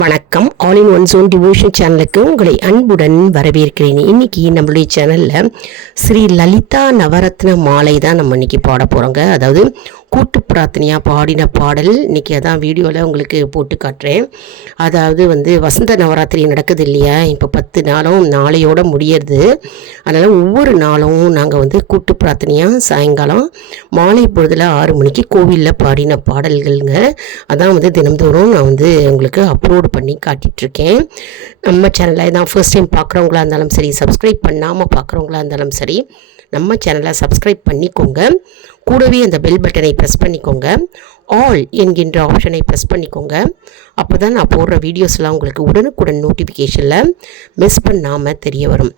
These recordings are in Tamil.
வணக்கம். All in one zone devotion சேனலுக்கு உங்களை அன்புடன் வரவேற்கிறேன். இன்னைக்கு நம்மளுடைய சேனலில் ஸ்ரீ லலிதா நவரத்ன மாலை தான் நம்ம இன்னைக்கு பாட போகிறோங்க. அதாவது கூட்டு பிரார்த்தனையாக பாடின பாடல் இன்னைக்கு அதான் வீடியோவில் உங்களுக்கு போட்டு காட்டுறேன். அதாவது வசந்த நவராத்திரி நடக்குது இல்லையா, இப்போ 10 நாளும் நாளையோடு முடியறது. அதனால் ஒவ்வொரு நாளும் நாங்கள் கூட்டு பிரார்த்தனையாக சாயங்காலம் மாலை பொழுதில் 6 மணிக்கு கோவிலில் பாடின பாடல்கள்ங்க. அதான் தினம்தோறும் நான் உங்களுக்கு அப்லோட் பண்ணி காட்டிகிட்ருக்கேன். நம்ம சேனலில் தான் ஃபர்ஸ்ட் டைம் பார்க்குறவங்களா இருந்தாலும் சரி, சப்ஸ்கிரைப் பண்ணாமல் பார்க்குறவங்களா இருந்தாலும் சரி, நம்ம சேனலை சப்ஸ்கிரைப் பண்ணிக்கோங்க. கூடவே அந்த பெல் பட்டனை ப்ரெஸ் பண்ணிக்கோங்க. ஆல் என்கின்ற ஆப்ஷனை ப்ரெஸ் பண்ணிக்கோங்க. அப்போ தான் நான் போடுற வீடியோஸ்லாம் உங்களுக்கு உடனுக்குடன் நோட்டிஃபிகேஷனில் மிஸ் பண்ணாமல் தெரிய வரும்.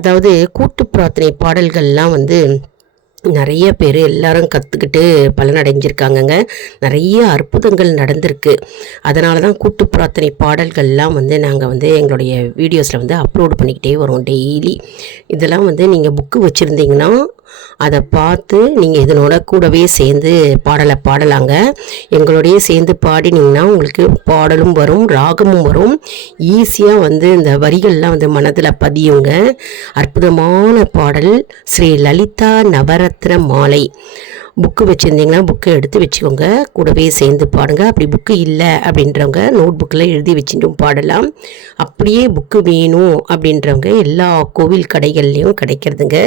அதாவது கூட்டு பிரார்த்தனை பாடல்கள்லாம் நிறைய பேர் எல்லாரும் கற்றுக்கிட்டு பலனடைஞ்சிருக்காங்கங்க. நிறைய அற்புதங்கள் நடந்திருக்கு. அதனால தான் கூட்டு பிரார்த்தனை பாடல்கள்லாம் நாங்கள் எங்களுடைய வீடியோஸில் அப்லோட் பண்ணிக்கிட்டே வரோம் டெய்லி. இதெல்லாம் நீங்கள் புக்கு வச்சுருந்தீங்கன்னா அதை பார்த்து நீங்கள் இதனோட கூடவே சேர்ந்து பாடலை பாடலாங்க. எங்களோடையே சேர்ந்து பாடினீங்கன்னா உங்களுக்கு பாடலும் வரும், ராகமும் வரும். ஈஸியாக இந்த வரிகள்லாம் மனதில் பதியுங்க. அற்புதமான பாடல் ஸ்ரீ லலிதா நவரத்ன மாலை. புக்கு வச்சுருந்தீங்கன்னா புக்கை எடுத்து வச்சுக்கோங்க, கூடவே சேர்ந்து பாடுங்க. அப்படி புக்கு இல்லை அப்படின்றவங்க நோட் புக்கில் எழுதி வச்சுட்டும் பாடலாம். அப்படியே புக்கு வேணும் அப்படின்றவங்க எல்லா கோவில் கடைகள்லேயும் கிடைக்கிறதுங்க,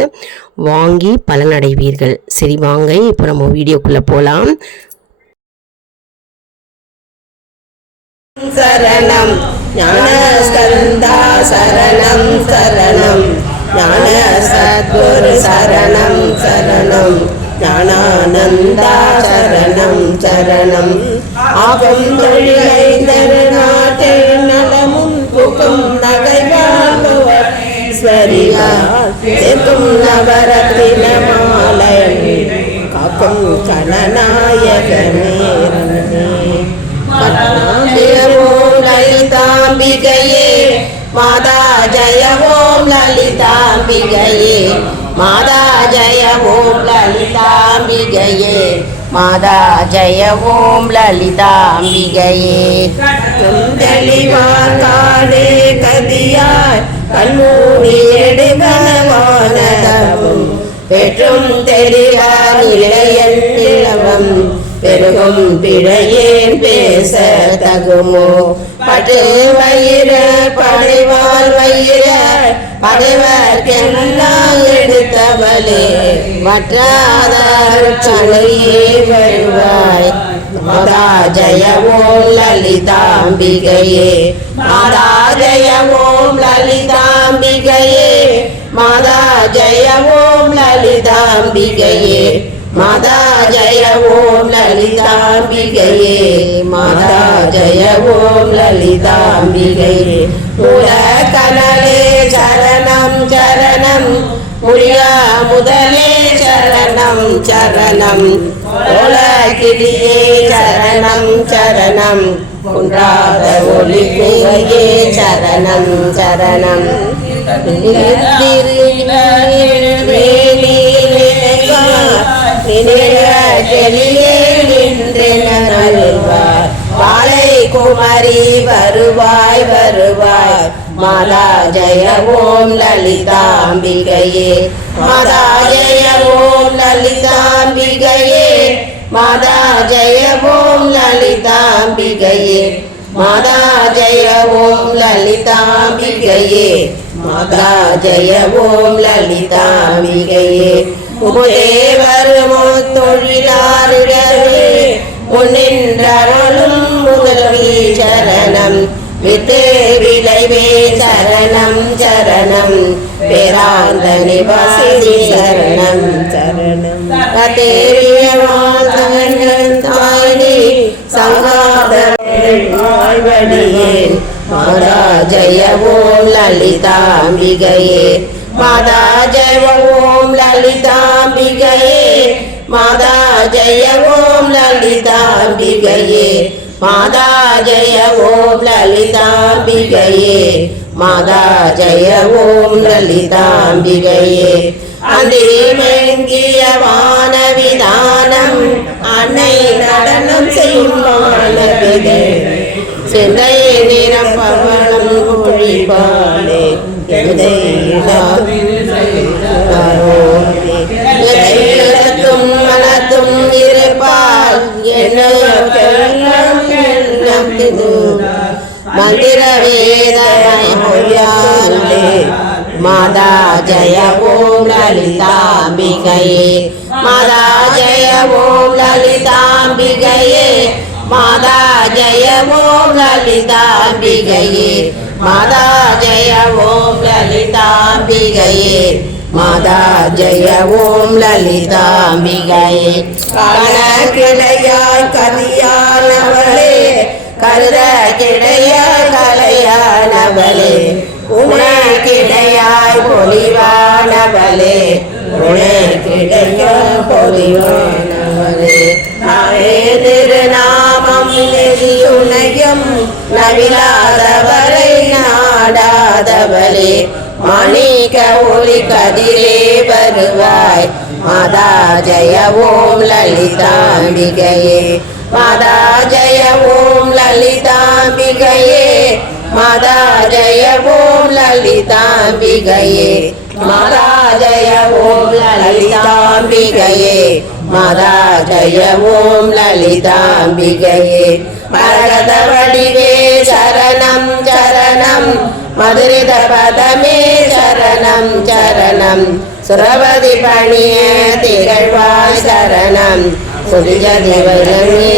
வாங்கி பலனடைவீர்கள். சரி வாங்க, இப்போ நம்ம வீடியோக்குள்ளே போகலாம். சரணம் ஞானஸ்கந்தா சரணம் சரணம் ஞான சத்குரு சரணம் சரணம் ஞானானந்தா சரணம் சரணம் ஆகும் தொழிலை தருநாட்டில் நலமும் புகும் நகைவாழ்வோர் சேர்க்கும் நவரத்தின மாலை காக்கும் கணநாயகமே ஓம் லலிதாம்பிகையே மாதா ஜய ஓம் லலிதாம்பிகையே மாதா ஜய ஓம் லலிதாம்பிகையே மாதா ஜய ஓம் லலிதாம்பிகையே தெளிவார் காடே கதியார் கண்மூடி எடுகனவானதமும் பெற்றும் தெரியா நிலையல் நிலவம் பெருகும் பிழையேன் பேச தகுமோ பட்டு வயிற படைவாள் வயிற படைவர்க்கெல்லாம் எடுத்தவளே மற்றாதே வருவாய் மாதா ஜய ஓம் லலிதாம்பிகையே மாதா ஜய ஓம் லலிதாம்பிகையே மாதா ஜய ஓம் லலிதாம்பிகையே மாதா ஜய ஓம் லலிதாம்பிகையே மாதா ஜய ஓம் லலிதாம்பிகையே மூல கனலே சரணம் சரணம் முழியா முதலே சரணம் சரணம் ஓல கிளியே சரணம் சரணம் குன்றாத ஒளிமையே சரணம் சரணம் வாழை குமரி வருவாய் வருவாய் மாதா ஜய ஓம் லலிதாம்பிகையே மாதா ஜய ஓம் லலிதாம்பிகையே மாதா ஜய ஓம் லலிதாம்பிகையே மாதா ஜய ஓம் லலிதாம்பிகையே மாதா ஜய ஓம் லலிதாம்பிகையே முதேவருமோ தொழிலாரிடவே முன்னின்றருளும் முதல்வி சரணம் வித்தே விளைவே சரணம் சரணம் பேராந்த நிவாசி சரணம் சரணம் கதேரியமாதவன் தாயினி சங்காதவடியேன் மாதா ஜய ஓம் லலிதாம்பிகையே மாதா ஜய ஓம் லலிதாம்பிகையே மாதா ஜய ஓம் லலிதாம்பிகையே மாதா ஜய ஓம் லலிதாம்பிகையே மாதா ஜய ஓம் லலிதாம்பிகையே அதிமெங்கிய வானவிதானம் அன்னை நடனம் செய்யும் மாணவிதே சென்றை நிரப்பவளம் பொழிபாளே எழுத்தும் மனத்தும் இருப்பால் மந்திர வேதனை பொய்யாளே மாதா ஜய ஓம் லலிதாம்பிகையே மாதா ஜய ஓம் லலிதாம்பிகையே மாதா ஜய ஓம் லலிதாம்பிகையே மாதா ஜய ஓம் லலிதாம்பிகையே மாதா ஜய ஓம் லலிதாம்பிகையே கணக்கிடையாய் கதியானவளே கருத கிடைய கலையானவளே உனக்கிடையாய் பொலிவானவளே உனக்கிடைய பொலிவானவளே நாவே திருநாமம் நெறியுணையும் நவிலாதவரை நாடாதவளே மாணிக்க ஒளி கதிரே வருவாய் மாதா ஜய ஓம் லலிதாம்பிகையே மாதா ஜய ஓம் லலிதாம்பிகையே மாதா ஜய ஓம் லலிதாம்பிகையே மாதா ஜய ஓம் லலிதாம்பிகையே மாதா ஜய ஓம் லலிதாம்பிகையே மரகத வடிவே சரணம் சரணம் மதுரித பதமே சரணம் சரணம் சுரபதி பணிய திகழ்வாய் சரணம் சுரிஜ தேவனே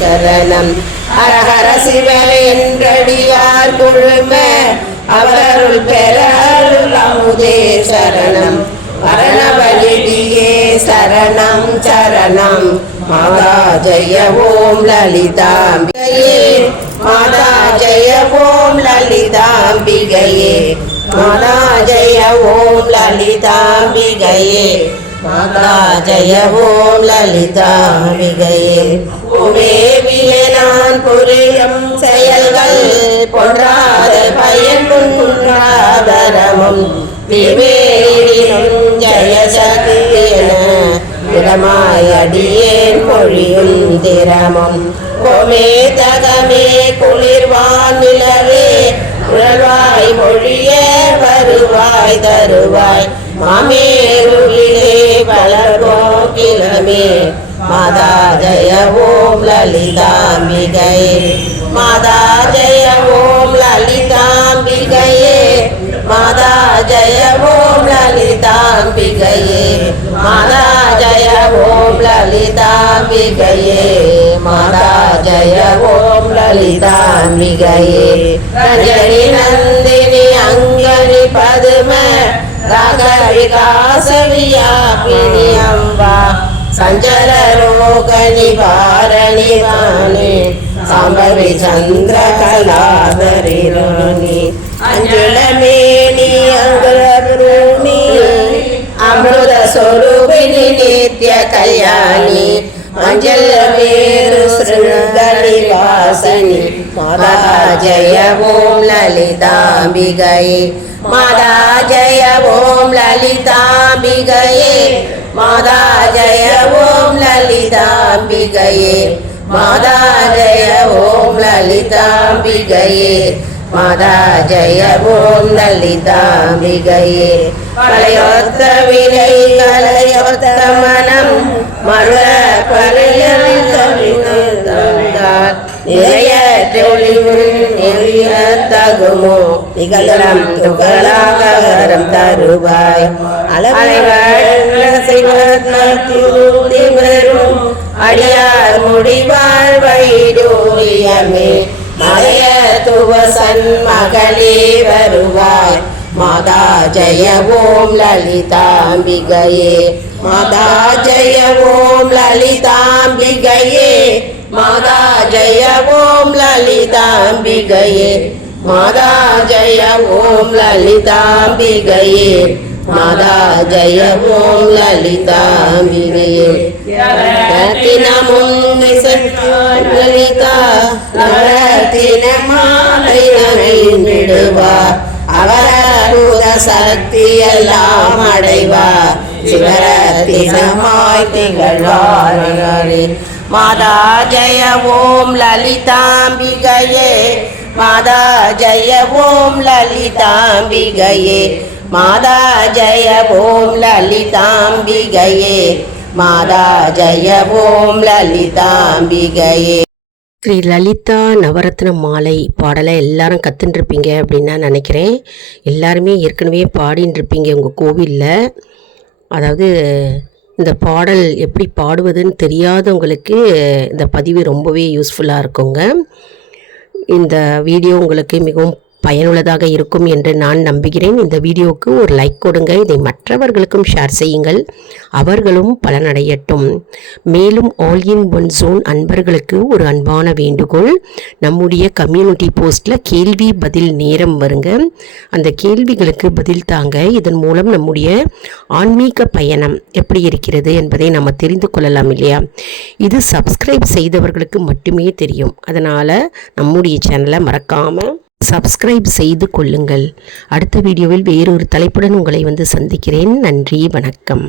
சரணம் ஹரஹர சிவ என்றடியார் குழும அவருள் பெறருள் அமுதே சரணம் மரணபலியே சரணம் சரணம் மாதா ஜய ஓம் லலிதாம்பிகையே மாதா ஜய ஓம் லலிதாம்பிகையே மாதா ஜய ஓம் லலிதாம்பிகையே மாதா ஜய ஓம் லலிதாம்பிகையே உமேவிய நான் புரியும் செயல்கள் பொன்றாத பயன் குன்றாதரமும் விவேரினும் ஜய சக்தியன இடமாயடியேன் மொழியும் திறமும் கோமே தகமே குளிர்வான் நிலவே உழல்வாய் மொழிய வருவாய் தருவாய் மாமேருவிலே பலர்கோகிலமே மாதா ஜய ஓம் லலிதாம்பிகையே மாதா ஜய ஓம் லலிதாம்பிகையே மாதா ஜய ஓம் லலிதாம்பிகையே மாதா ஜய ஓம் லலிதாம்பிகையே மாதா ஜய ஓம் லலிதாம்பிகையே ரஞ்சனி நந்தினி அங்கனி பதும ராக விகாசவியாபினி அம்பா சஞ்சல ரோக நிவாரணி வாணி சாம்பவி சந்திர கலாதரி ராணி அஞ்சலமேனி அங்குரூணி அமிர்த ஸ்வரூபிணி நித்ய கல்யாணி மஞ்சள் மேரு ஸ்ருங்கணி வாசனி மாதா ஜய ஓம் லலிதாம்பிகையே மாதா ஜய ஓம் லலிதாம்பிகையே மாதா ஜய ஓம் லலிதாம்பிகையே மாதா ஜய ஓம் லலிதாம்பிகையே மாதா ஜய ஓம் லலிதாம்பிகையே கலையொத்த விலை கலையொத்த மனம் மருள பழையந்தார் நிறைய தொழிவு நெறிய தகுமோ நிகழம் துகளாகரம் தருவாய் அலைவரும் அடியார் முடிவாழ் வைடூரியமே மலைய துவசன் மகளே வருவாய் மாதா ஜய ஓம் லலிதாம்பிகையே மாதா ஜய ஓம் லலிதாம்பிகையே மாதா ஜய ஓம் லலிதாம்பிகையே மாதா ஜய ஓம் லலிதாம்பிகையே மாதா ஜய ஓம் லலிதாம்பிகையே ரத்தினமும் லலிதா நவரத்தின மாலை நகைந்திடுவார் அவரூத சக்தி எல்லாம் அடைவார் சிவரத்தினமாய் திகழ்வாரே மாதா ஜெய ஓம் லலிதாம்பிகையே மாதா ஜெய ஓம் லலிதாம்பிகையே மாதா ஜெய ஓம் லலிதாம்பிகையே மாதா ஜெய ஓம் லலிதாம்பிகையே. ஸ்ரீ லலிதா நவரத்ன மாலை பாடலை எல்லாரும் கற்றுட்டுருப்பீங்க அப்படின்னு நான் நினைக்கிறேன். எல்லாருமே ஏற்கனவே பாடின்னு இருப்பீங்க உங்கள் கோவிலில். அதாவது இந்த பாடல் எப்படி பாடுவதுன்னு தெரியாதவங்களுக்கு இந்த பதிவு ரொம்பவே யூஸ்ஃபுல்லாக இருக்குங்க. இந்த வீடியோ உங்களுக்கு மிகவும் பயனுள்ளதாக இருக்கும் என்று நான் நம்புகிறேன். இந்த வீடியோவுக்கு ஒரு லைக் கொடுங்க. இதை மற்றவர்களுக்கும் ஷேர் செய்யுங்கள், அவர்களும் பலனடையட்டும். மேலும் ஆல் இன் ஒன் ஜோன் அன்பர்களுக்கு ஒரு அன்பான வேண்டுகோள். நம்முடைய கம்யூனிட்டி போஸ்ட்டில் கேள்வி பதில் நேரம் வருங்க. அந்த கேள்விகளுக்கு பதில் தாங்க. இதன் மூலம் நம்முடைய ஆன்மீக பயணம் எப்படி இருக்கிறது என்பதை நம்ம தெரிந்து கொள்ளலாம் இல்லையா? இது சப்ஸ்கிரைப் செய்தவர்களுக்கு மட்டுமே தெரியும். அதனால் நம்முடைய சேனலை மறக்காமல் சப்ஸ்கிரைப் செய்து கொள்ளுங்கள். அடுத்த வீடியோவில் வேறொரு தலைப்புடன் உங்களை சந்திக்கிறேன். நன்றி, வணக்கம்.